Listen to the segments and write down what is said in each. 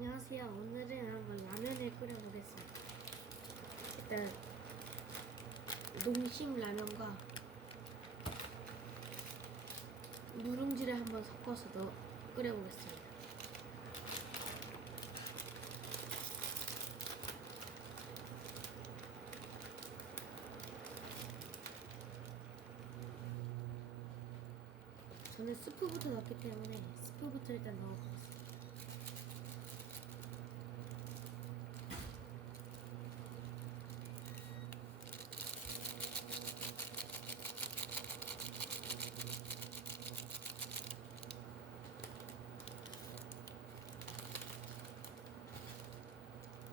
안녕하세요. 오늘은 한번 라면을 끓여보겠습니다. 일단 농심 라면과 누룽지를 한번 섞어서 넣어 끓여보겠습니다. 저는 스프부터 넣기 때문에 스프부터 일단 넣어보겠습니다.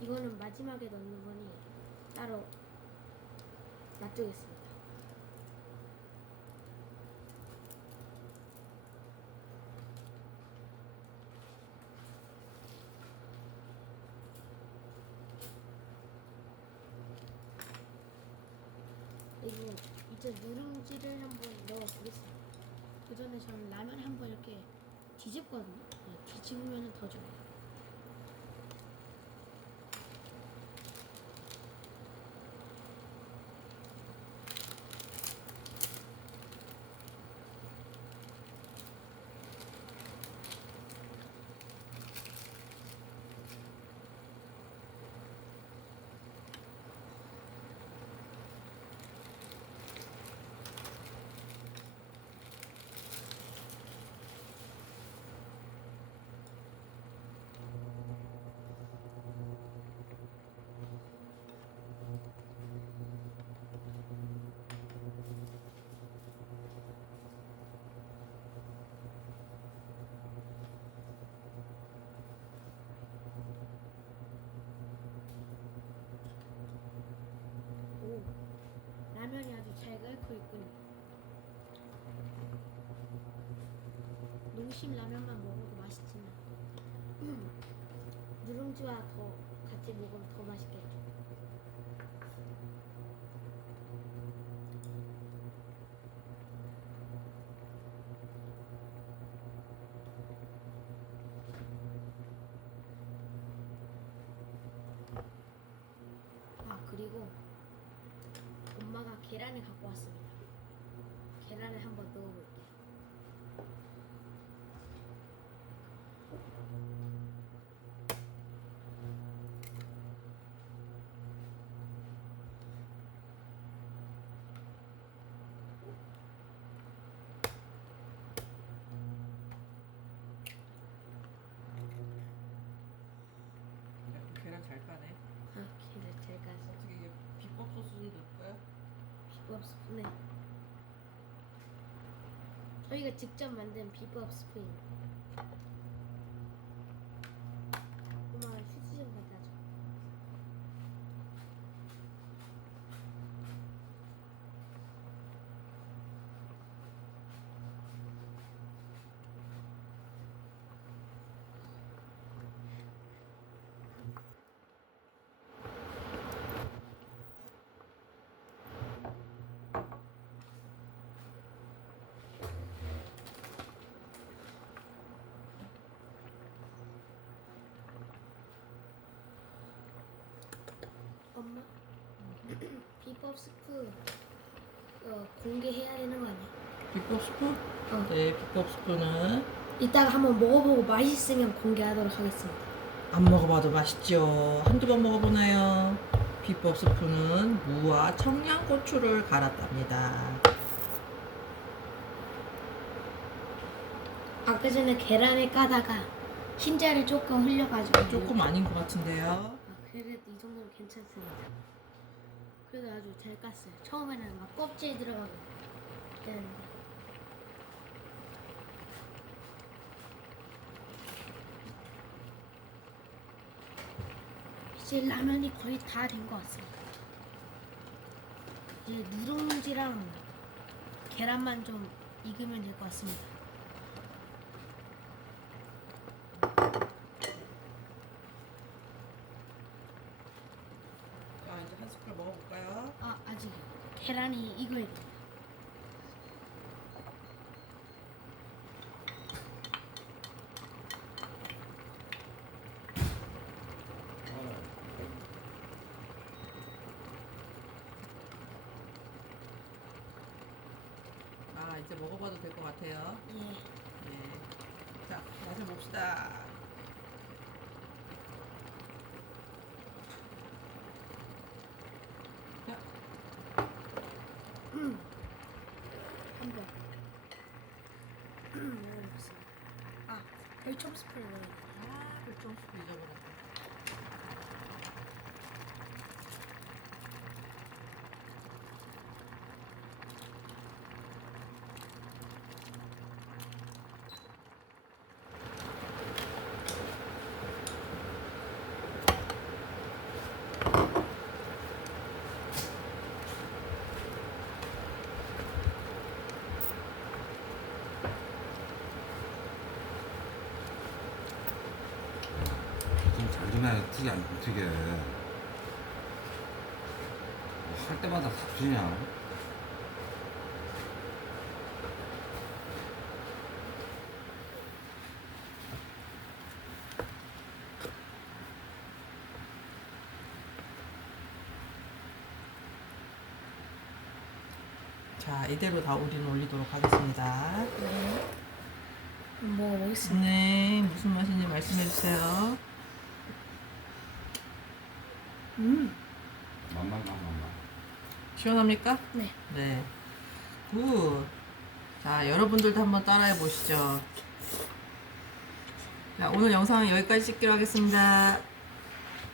이거는 마지막에 넣는 거니 따로 놔두겠습니다. 그리고 이제 누룽지를 한번 넣어보겠습니다. 그 전에 저는 라면 한번 이렇게 뒤집거든요. 네, 뒤집으면 더 좋아요. 오, 라면이 아주 잘 끓고 있군요. 농심 라면만 먹어도 맛있지만 누룽지와 더 같이 먹으면 더 맛있겠죠. 아 그리고 엄마가 계란을 갖고 왔습니다. 계란을 한번 넣어볼게요. 계란 잘 까네. 아 계란 잘 가서 어떻게 이게 비법 소스도 넣을 거야? 비법 스푼에 저희가 직접 만든 비법 스푼입니다. 엄마 휴지 좀 갖다 줘. 엄마 비법 스프 어, 공개해야 되는 거 아니야? 비법 스프? 어. 네, 비법 스프는 이따가 한번 먹어보고 맛있으면 공개하도록 하겠습니다. 안 먹어봐도 맛있죠. 한두 번 먹어보나요? 비법 스프는 무와 청양고추를 갈았답니다. 아까 전에 계란을 까다가 흰자를 조금 흘려가지고 조금 아닌 것 같은데요. 괜찮습니다. 그래도 아주 잘 깠어요. 처음에는 막 껍질 들어가고 그랬는데 이제 라면이 거의 다 된 것 같습니다. 이제 누룽지랑 계란만 좀 익으면 될 것 같습니다. 계란이 이거 아, 이제 먹어봐도 될 것 같아요. 예. 예. 자, 다시 봅시다. 한 번. 먹어보겠습니다. 아, 별점 스프를 넣어야 돼. 아, 별점 수도 잊어버렸다. 좀 잔잔하게 튀게 안 튀게 뭐 할 때마다 삽시냐 자, 이대로 다 우리는 올리도록 하겠습니다. 네. 먹어보겠습니다. 네, 무슨 맛인지 말씀해 주세요. 음. 만만 만만 시원합니까? 네. 네. 굿. 자, 여러분들도 한번 따라해 보시죠. 자, 오늘 영상은 여기까지 찍기로 하겠습니다.